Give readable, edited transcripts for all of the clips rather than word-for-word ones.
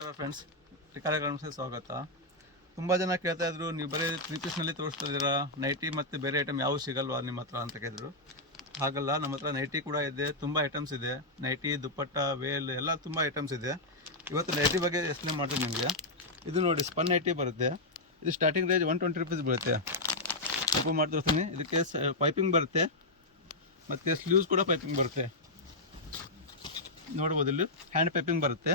Friends, ಕಾರ್ಯಕ್ರಮಕ್ಕೆ ಸ್ವಾಗತ. ತುಂಬ ಜನ ಕೇಳ್ತಾ ಇದ್ರು, ನೀವು ಬರೀ 3 ಪೀಸ್ನಲ್ಲಿ ತೋರಿಸ್ತಾ ಇದ್ದೀರಾ, ನೈಟಿ ಮತ್ತು ಬೇರೆ ಐಟಮ್ ಯಾವ ಸಿಗಲ್ವಾ ನಿಮ್ಮ ಹತ್ರ ಅಂತ ಕೇಳಿದ್ರು. ಹಾಗಲ್ಲ, ನಮ್ಮ ಹತ್ರ ನೈಟಿ ಕೂಡ ಇದೆ, ತುಂಬ ಐಟಮ್ಸ್ ಇದೆ. ನೈಟಿ, ದುಪ್ಪಟ್ಟ, ವೇಲ್ ಎಲ್ಲ ತುಂಬ ಐಟಮ್ಸ್ ಇದೆ. ಇವತ್ತು ನೈಟಿ ಬಗ್ಗೆ ಎಕ್ಸ್ಪ್ಲೇನ್ ಮಾಡ್ತೀನಿ ನಿಮಗೆ. ಇದು ನೋಡಿ, ಸ್ಪನ್ ನೈಟಿ ಬರುತ್ತೆ. ಇದು ಸ್ಟಾರ್ಟಿಂಗ್ ರೇಂಜ್ 120 ರೂಪೀಸ್ ಬರುತ್ತೆ. ಓಪನ್ ಮಾಡಿ ತೋರಿಸ್ತೀನಿ. ಇದಕ್ಕೆ ಪೈಪಿಂಗ್ ಬರುತ್ತೆ ಮತ್ತು ಸ್ಲೀವ್ಸ್ ಕೂಡ ಪೈಪಿಂಗ್ ಬರುತ್ತೆ. ನೋಡ್ಬೋದು, ಇಲ್ಲಿ ಹ್ಯಾಂಡ್ ಪೈಪಿಂಗ್ ಬರುತ್ತೆ,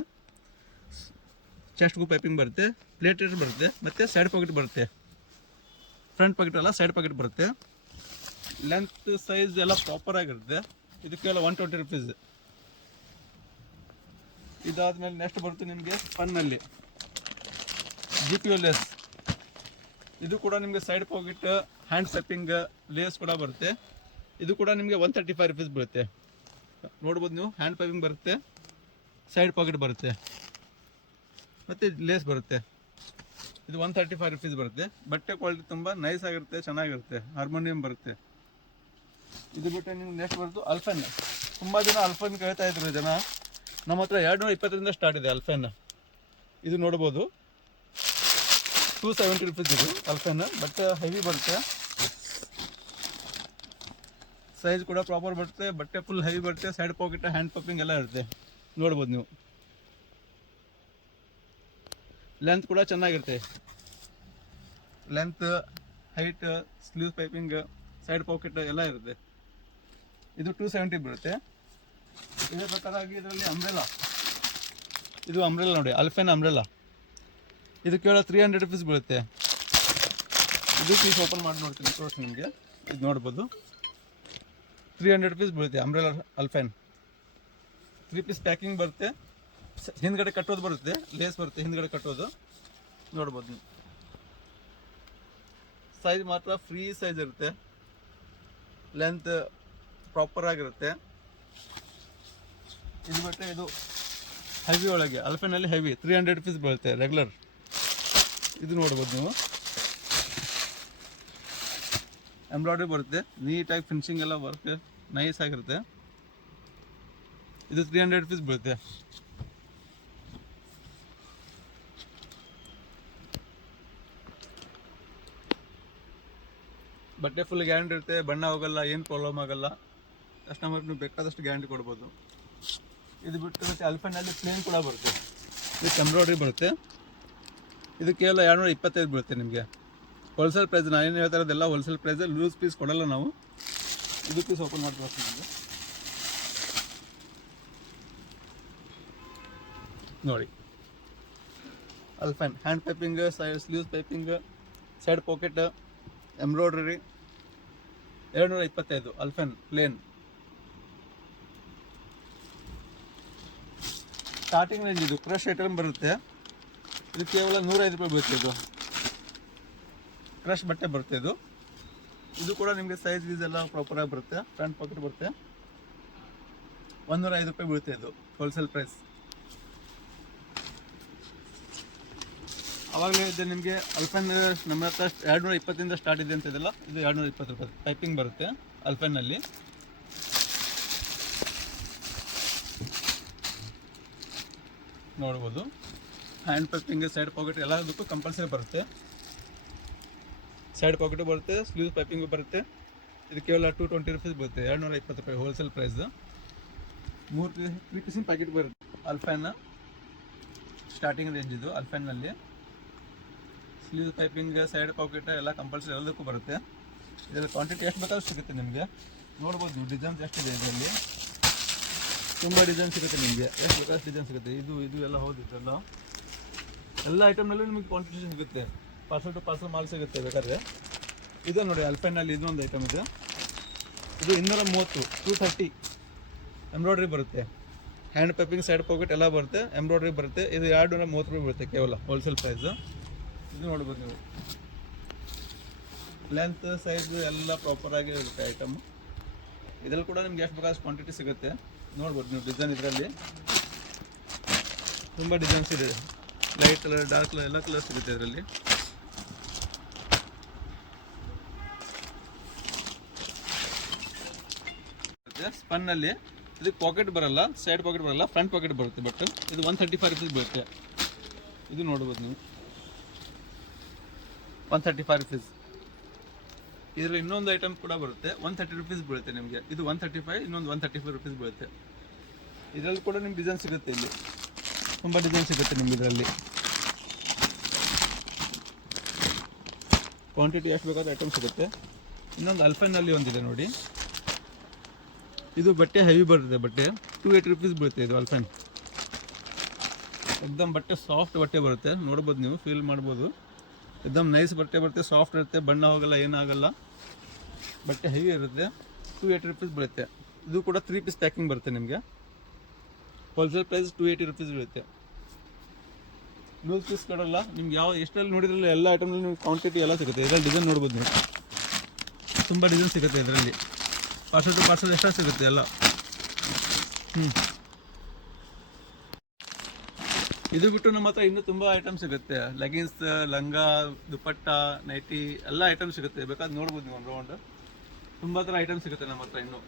ಚೆಸ್ಟ್ಗೂ ಪೈಪಿಂಗ್ ಬರುತ್ತೆ, ಪ್ಲೇಟೆಡ್ ಬರುತ್ತೆ, ಮತ್ತು ಸೈಡ್ ಪಾಕೆಟ್ ಬರುತ್ತೆ. ಫ್ರಂಟ್ ಪಾಕೆಟ್ ಅಲ್ಲ, ಸೈಡ್ ಪಾಕೆಟ್ ಬರುತ್ತೆ. ಲೆಂತ್ ಸೈಜ್ ಎಲ್ಲ ಪ್ರಾಪರ್ ಆಗಿರುತ್ತೆ. ಇದಕ್ಕೆಲ್ಲ 120 ರೂಪೀಸ್. ಇದಾದ್ಮೇಲೆ ನೆಕ್ಸ್ಟ್ ಬರುತ್ತೆ ನಿಮಗೆ ಸ್ಪನ್ನಲ್ಲಿ GPO ಲೇಸ್. ಇದು ಕೂಡ ನಿಮಗೆ side pocket, hand piping, lace ಕೂಡ ಬರುತ್ತೆ. ಇದು ಕೂಡ ನಿಮಗೆ 135 ರೂಪೀಸ್ ಬರುತ್ತೆ. ನೋಡ್ಬೋದು ನೀವು, ಹ್ಯಾಂಡ್ ಪೈಪಿಂಗ್ ಬರುತ್ತೆ, ಸೈಡ್ ಪಾಕೆಟ್ ಬರುತ್ತೆ ಮತ್ತು ಲೇಸ್ ಬರುತ್ತೆ. ಇದು 135 ರೂಪೀಸ್ ಬರುತ್ತೆ. ಬಟ್ಟೆ ಕ್ವಾಲಿಟಿ ತುಂಬ ನೈಸ್ ಆಗಿರುತ್ತೆ, ಚೆನ್ನಾಗಿರುತ್ತೆ, ಹಾರ್ಮೋನಿಯಂ ಬರುತ್ತೆ. ಇದು ಬಿಟ್ಟರೆ ನಿಮ್ಗೆ ನೆಕ್ಸ್ಟ್ ಬರುತ್ತೆ ಅಲ್ಫೆನ್. ತುಂಬ ಜನ ಅಲ್ಫೆನ್ ಕೇಳ್ತಾ ಇದ್ರು ಜನ. ನಮ್ಮ ಹತ್ರ 220 ಸ್ಟಾರ್ಟ್ ಇದೆ ಅಲ್ಫೆನ್. ಇದು ನೋಡ್ಬೋದು, 270 ರೂಪೀಸ್ ಇದು ಅಲ್ಫೆನ್. ಬಟ್ ಹೆವಿ ಬರುತ್ತೆ, ಸೈಜ್ ಕೂಡ ಪ್ರಾಪರ್ ಬರುತ್ತೆ, ಬಟ್ಟೆ ಫುಲ್ ಹೆವಿ ಬರುತ್ತೆ, ಸೈಡ್ ಪಾಕೆಟ್, ಹ್ಯಾಂಡ್ ಪೈಪಿಂಗ್ ಎಲ್ಲ ಇರುತ್ತೆ. ನೋಡ್ಬೋದು ನೀವು, ಲೆಂತ್ ಕೂಡ ಚೆನ್ನಾಗಿರುತ್ತೆ. Length, height, sleeve piping, side pocket ಎಲ್ಲ ಇರುತ್ತೆ. ಇದು 270 ಬರುತ್ತೆ. ಇದೇ ಪ್ರಕಾರವಾಗಿ ಇದರಲ್ಲಿ ಅಂಬ್ರೆಲಾ. ಇದು ಅಂಬ್ರೆಲಾ ನೋಡಿ, ಅಲ್ಫೆನ್ ಅಂಬ್ರೆಲಾ. ಇದು ಕೇವಲ 300 ರೂಪೀಸ್ ಬೀಳುತ್ತೆ. ಇದು ಪೀಸ್ ಓಪನ್ ಮಾಡಿ ನೋಡ್ತೀನಿ, ತೋರಿಸಿ ನಿಮಗೆ. ಇದು ನೋಡ್ಬೋದು, 300 ರೂಪೀಸ್ ಬೀಳುತ್ತೆ ಅಂಬ್ರೆಲಾ ಅಲ್ಫೆನ್. 3 ಪೀಸ್ ಪ್ಯಾಕಿಂಗ್ ಬರುತ್ತೆ, ಹಿಂದ್ಗಡೆ ಕಟ್ಟೋದು ಬರುತ್ತೆ, ಲೇಸ್ ಬರುತ್ತೆ ಹಿಂದ್ಗಡೆ ಕಟ್ಟೋದು. ನೋಡ್ಬೋದು ನೀವು, ಸೈಜ್ ಮಾತ್ರ ಫ್ರೀ ಸೈಜ್ ಇರುತ್ತೆ, ಲೆಂತ್ ಪ್ರಾಪರ್ ಆಗಿರುತ್ತೆ. ಇದು ಬಿಟ್ಟರೆ ಇದು ಹೆವಿ ಒಳಗೆ ಅಲ್ಫೆನಲ್ಲಿ ಹೆವಿ 300 ರೂಪೀಸ್ ಬೀಳುತ್ತೆ ರೆಗ್ಯುಲರ್. ಇದು ನೋಡ್ಬೋದು ನೀವು, ಎಂಬ್ರಾಯ್ಡ್ರಿ ಬರುತ್ತೆ, ನೀಟಾಗಿ ಫಿನಿಶಿಂಗ್ ಎಲ್ಲ ವರ್ಕ್ ನೈಸ್ ಆಗಿರುತ್ತೆ. ಇದು 300 ರೂಪೀಸ್ ಬೀಳುತ್ತೆ. ಬಟ್ಟೆ ಫುಲ್ ಗ್ಯಾರಂಟಿ ಇರುತ್ತೆ, ಬಣ್ಣ ಹೋಗಲ್ಲ, ಏನು ಪ್ರಾಬ್ಲಮ್ ಆಗಲ್ಲ. ಕಸ್ಟಮರ್ ನೀವು ಬೇಕಾದಷ್ಟು ಗ್ಯಾರಂಟಿ ಕೊಡ್ಬೋದು. ಇದು ಬಿಟ್ಟು ಮತ್ತು ಅಲ್ಫೆನಲ್ಲಿ ಪ್ಲೇನ್ ಕೂಡ ಬರುತ್ತೆ, ಇದಕ್ಕೆ ಎಂಬ್ರಾಯ್ಡ್ರಿ ಬರುತ್ತೆ. ಇದು ಕೇವಲ 225 ಬೀಳುತ್ತೆ ನಿಮಗೆ. ಹೋಲ್ಸೇಲ್ ಪ್ರೈಸ್, ನಾನು ಏನು ಹೇಳ್ತಾ ಇರೋದೆಲ್ಲ ಹೋಲ್ಸೇಲ್ ಪ್ರೈಸ್, ಲೂಸ್ ಪೀಸ್ ಕೊಡಲ್ಲ ನಾವು. ಇದು ಪೀಸ್ ಓಪನ್ ಮಾಡಿ ತೋರಿಸ್ತೀನಿ ನಿಮಗೆ. ನೋಡಿ, ಅಲ್ಫೆನ್ hand piping, sleeves piping, side pocket, embroidery, 225 ಅಲ್ಫೆನ್ ಪ್ಲೇನ್. ಸ್ಟಾರ್ಟಿಂಗ್ ರೇಂಜ್ ಇದು ಕ್ರಶ್ ಐಟಮ್ ಬರುತ್ತೆ. ಇದು ಕೇವಲ 105 ರೂಪಾಯಿ ಬರುತ್ತೆ. ಇದು ಕ್ರಶ್ ಬಟ್ಟೆ ಬರುತ್ತೆ. ಇದು ಕೂಡ ನಿಮಗೆ ಸೈಜ್ ಗೀಸ್ ಎಲ್ಲ ಪ್ರಾಪರಾಗಿ ಬರುತ್ತೆ, ಫ್ರಂಟ್ ಪಾಕೆಟ್ ಬರುತ್ತೆ. 105 ರೂಪಾಯಿ ಬೀಳುತ್ತೆ ಇದು ಹೋಲ್ಸೇಲ್ ಪ್ರೈಸ್. ಆವಾಗಲೇ ಇದೆ ನಿಮಗೆ ಅಲ್ಫೆನ್ ನಮ್ಮ ಹತ್ರ 220 ಸ್ಟಾರ್ಟ್ ಇದೆ ಅಂತ ಇದೆಲ್ಲ. ಇದು 220 ರೂಪಾಯಿ ಪೈಪಿಂಗ್ ಬರುತ್ತೆ ಅಲ್ಫೆನ್ನಲ್ಲಿ. ನೋಡ್ಬೋದು, ಹ್ಯಾಂಡ್ ಪೈಪಿಂಗ್, ಸೈಡ್ ಪಾಕೆಟ್ ಎಲ್ಲದಕ್ಕೂ ಕಂಪಲ್ಸರಿ ಬರುತ್ತೆ. ಸೈಡ್ ಪಾಕೆಟು ಬರುತ್ತೆ, ಸ್ಲೀವ್ ಪೈಪಿಂಗು ಬರುತ್ತೆ. ಇದು ಕೇವಲ 220 ರೂಪೀಸ್ ಬರುತ್ತೆ, 220 ರೂಪಾಯಿ ಹೋಲ್ಸೇಲ್ ಪ್ರೈಸ್. 3 ಪೀಸಿನ ಪ್ಯಾಕೆಟ್ ಬರುತ್ತೆ ಅಲ್ಫೆನ್. ಸ್ಟಾರ್ಟಿಂಗ್ ರೇಂಜ್ ಇದು ಅಲ್ಫೆನ್ನಲ್ಲಿ. ಸ್ಲೀವ್ ಪೈಪಿಂಗ್, ಸೈಡ್ ಪಾಕೆಟ್ ಎಲ್ಲ ಕಂಪಲ್ಸರಿ ಎಲ್ಲದಕ್ಕೂ ಬರುತ್ತೆ. ಇದರಲ್ಲಿ ಕ್ವಾಂಟಿಟಿ ಎಷ್ಟು ಬೇಕಾದ್ರೂ ಸಿಗುತ್ತೆ ನಿಮಗೆ. ನೋಡ್ಬೋದು ನೀವು, ಡಿಸೈನ್ಸ್ ಎಷ್ಟಿದೆ ಇದರಲ್ಲಿ, ತುಂಬ ಡಿಸೈನ್ ಸಿಗುತ್ತೆ ನಿಮಗೆ, ಎಷ್ಟು ಬೇಕಾದಷ್ಟು ಡಿಸೈನ್ ಸಿಗುತ್ತೆ. ಇದು ಎಲ್ಲ ಹೌದು, ಇದೆಲ್ಲ ಎಲ್ಲ ಐಟಮ್ನಲ್ಲೂ ನಿಮಗೆ ಕ್ವಾಂಟಿಟಿ ಸಿಗುತ್ತೆ. ಪಾರ್ಸಲ್ ಟು ಪಾರ್ಸಲ್ ಮಾಲ್ ಸಿಗುತ್ತೆ ಬೇಕಾದ್ರೆ. ಇದು ನೋಡಿ, ಅಲ್ಫೆನ್ನಲ್ಲಿ ಇದೊಂದು ಐಟಮ್ ಇದೆ. ಇದು 230, 230 ಎಂಬ್ರಾಯ್ಡ್ರಿ ಬರುತ್ತೆ, ಹ್ಯಾಂಡ್ ಪೈಪಿಂಗ್, ಸೈಡ್ ಪಾಕೆಟ್ ಎಲ್ಲ ಬರುತ್ತೆ, ಎಂಬ್ರಾಯ್ಡ್ರಿ ಬರುತ್ತೆ. ಇದು 230 ರೂಪಾಯಿ ಬರುತ್ತೆ ಕೇವಲ ಹೋಲ್ಸೇಲ್ ಪ್ರೈಸ್. ಇದು ನೋಡ್ಬೋದು ನೀವು, ಲೆಂತ್ ಸೈಜ್ ಎಲ್ಲ ಪ್ರಾಪರಾಗಿ ಇರುತ್ತೆ ಐಟಮ್. ಇದರಲ್ಲಿ ಕೂಡ ನಿಮ್ಗೆ ಎಷ್ಟು ಬೇಕಾದಷ್ಟು ಕ್ವಾಂಟಿಟಿ ಸಿಗುತ್ತೆ. ನೋಡ್ಬೋದು ನೀವು ಡಿಸೈನ್, ಇದರಲ್ಲಿ ತುಂಬ ಡಿಸೈನ್ಸ್ ಇದೆ, ಲೈಟ್ ಕಲರ್, ಡಾರ್ಕ್ ಕಲರ್ ಎಲ್ಲ ಕಲರ್ ಸಿಗುತ್ತೆ ಇದರಲ್ಲಿ. ಸ್ಪನ್ನಲ್ಲಿ ಇದಕ್ಕೆ ಪಾಕೆಟ್ ಬರಲ್ಲ, ಸೈಡ್ ಪಾಕೆಟ್ ಬರಲ್ಲ, ಫ್ರಂಟ್ ಪಾಕೆಟ್ ಬರುತ್ತೆ. ಬಟ್ ಇದು 135 ರೂಪೀಸ್ ಬರುತ್ತೆ. ಇದು ನೋಡ್ಬೋದು ನೀವು 135 ರುಪೀಸ್. ಇದರಲ್ಲಿ ಇನ್ನೊಂದು ಐಟಮ್ ಕೂಡ ಬರುತ್ತೆ, 130 ರುಪೀಸ್ ಬೀಳುತ್ತೆ ನಿಮಗೆ. ಇದು 135, ಇನ್ನೊಂದು 135 ರುಪೀಸ್ ಬೀಳುತ್ತೆ. ಇದರಲ್ಲಿ ಕೂಡ ನಿಮ್ಗೆ ಡಿಸೈನ್ ಸಿಗುತ್ತೆ, ಇಲ್ಲಿ ತುಂಬ ಡಿಸೈನ್ ಸಿಗುತ್ತೆ ನಿಮ್ಗೆ ಇದರಲ್ಲಿ. ಕ್ವಾಂಟಿಟಿ ಎಷ್ಟು ಬೇಕಾದ್ರೆ ಐಟಮ್ ಸಿಗುತ್ತೆ. ಇನ್ನೊಂದು ಅಲ್ಫೈನಲ್ಲಿ ಒಂದಿದೆ ನೋಡಿ, ಇದು ಬಟ್ಟೆ ಹೆವಿ ಬರುತ್ತೆ. ಬಟ್ಟೆ 280 ರುಪೀಸ್ ಬೀಳುತ್ತೆ. ಇದು ಅಲ್ಫೈನ್ ಎಕ್ದಮ್ ಬಟ್ಟೆ ಸಾಫ್ಟ್ ಬಟ್ಟೆ ಬರುತ್ತೆ, ನೋಡ್ಬೋದು ನೀವು, ಫೀಲ್ ಮಾಡ್ಬೋದು. ಎಕ್ದಮ್ ನೈಸ್ ಬಟ್ಟೆ ಬರುತ್ತೆ, ಸಾಫ್ಟ್ ಇರುತ್ತೆ, ಬಣ್ಣ ಹೋಗಲ್ಲ, ಏನಾಗಲ್ಲ, ಬಟ್ಟೆ ಹೆವಿ ಇರುತ್ತೆ. 280 ರುಪೀಸ್ ಬೀಳುತ್ತೆ. ಇದು ಕೂಡ 3 ಪೀಸ್ ಪ್ಯಾಕಿಂಗ್ ಬರುತ್ತೆ ನಿಮಗೆ. ಹೋಲ್ಸೇಲ್ ಪ್ರೈಸ್ 280 ರುಪೀಸ್ ಬೀಳುತ್ತೆ. ಲೂಸ್ ಪೀಸ್ ಕೊಡಲ್ಲ ನಿಮ್ಗೆ. ಯಾವ ಎಷ್ಟರಲ್ಲಿ ನೋಡಿದ್ರಲ್ಲ ಎಲ್ಲ ಐಟಮ್ನಲ್ಲಿ ನಿಮ್ಗೆ ಕ್ವಾಂಟಿಟಿ ಎಲ್ಲ ಸಿಗುತ್ತೆ. ಇದರಲ್ಲಿ ಡಿಸೈನ್ ನೋಡ್ಬೋದು ನೀವು, ತುಂಬ ಡಿಸೈನ್ ಸಿಗುತ್ತೆ ಇದರಲ್ಲಿ. ಪಾರ್ಸಲ್ ಟು ಪಾರ್ಸಲ್ ಎಕ್ಸ್ಟ್ರಾ ಸಿಗುತ್ತೆ ಎಲ್ಲ. ಇದು ಬಿಟ್ಟು ನಮ್ಮ ಹತ್ರ ಇನ್ನೂ ತುಂಬ ಐಟಮ್ ಸಿಗುತ್ತೆ. ಲೆಗಿನ್ಸ್, ಲಂಗ, ದುಪಟ್ಟ, ನೈಟಿ ಎಲ್ಲ ಐಟಮ್ ಸಿಗುತ್ತೆ. ಬೇಕಾದ್ರೆ ನೋಡ್ಬೋದು ನೀವು ಒಂದು ರೌಂಡ್. ತುಂಬ ಥರ ಐಟಮ್ ಸಿಗುತ್ತೆ ನಮ್ಮ ಹತ್ರ ಇನ್ನೂ.